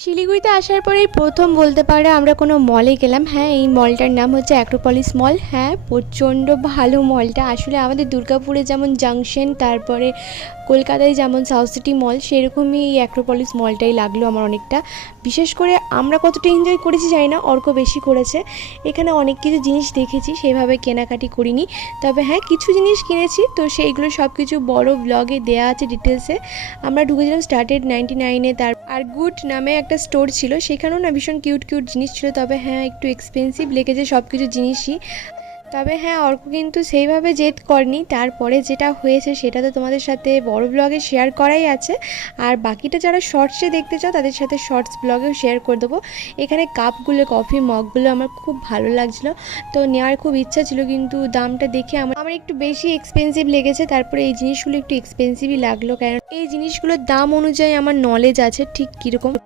শিলিগুড়িতে আসার পরেই প্রথম বলতে পারো আমরা কোনো মলে গেলাম। হ্যাঁ, এই মলটার নাম হচ্ছে অ্যাক্রোপলিস মল। হ্যাঁ, প্রচণ্ড ভালো মলটা। আসলে আমাদের দুর্গাপুরে যেমন জাংশন, তারপরে কলকাতায় যেমন সাউথ সিটি মল, সেরকমই এই অ্যাক্রোপলিস মলটাই লাগলো আমার অনেকটা। বিশেষ করে আমরা কতটা এনজয় করেছি জানি না, অর্ক বেশি করেছে। এখানে অনেক কিছু জিনিস দেখেছি, সেভাবে কেনাকাটি করিনি। তবে হ্যাঁ, কিছু জিনিস কিনেছি, তো সেইগুলো সব কিছু বড় ব্লগে দেওয়া আছে ডিটেলসে। আমরা ঢুকেছিলাম স্টার্টেড 99-এ। আর গুড নামে একটা স্টোর ছিল, সেখানেও না ভীষণ কিউট কিউট জিনিস ছিল। তবে হ্যাঁ, একটু এক্সপেন্সিভ লেগেছে সব কিছু জিনিসই। তবে হ্যাঁ, অর্ক কিন্তু সেইভাবে জেদ করেনি। তারপরে যেটা হয়েছে সেটা তো তোমাদের সাথে বড় ব্লগে শেয়ার করাই আছে। আর বাকিটা যারা শর্টসে দেখতে চাও তাদের সাথে শর্টস ব্লগেও শেয়ার করে দেবো। এখানে কাপগুলো, কফি মগগুলো আমার খুব ভালো লাগছিলো, তো নেওয়ার খুব ইচ্ছা ছিল, কিন্তু দামটা দেখে আমার একটু বেশি এক্সপেন্সিভ লেগেছে। তারপরে এই জিনিসগুলো একটু এক্সপেন্সিভই লাগলো, কারণ এই জিনিসগুলোর দাম অনুযায়ী আমার নলেজ আছে ঠিক কীরকম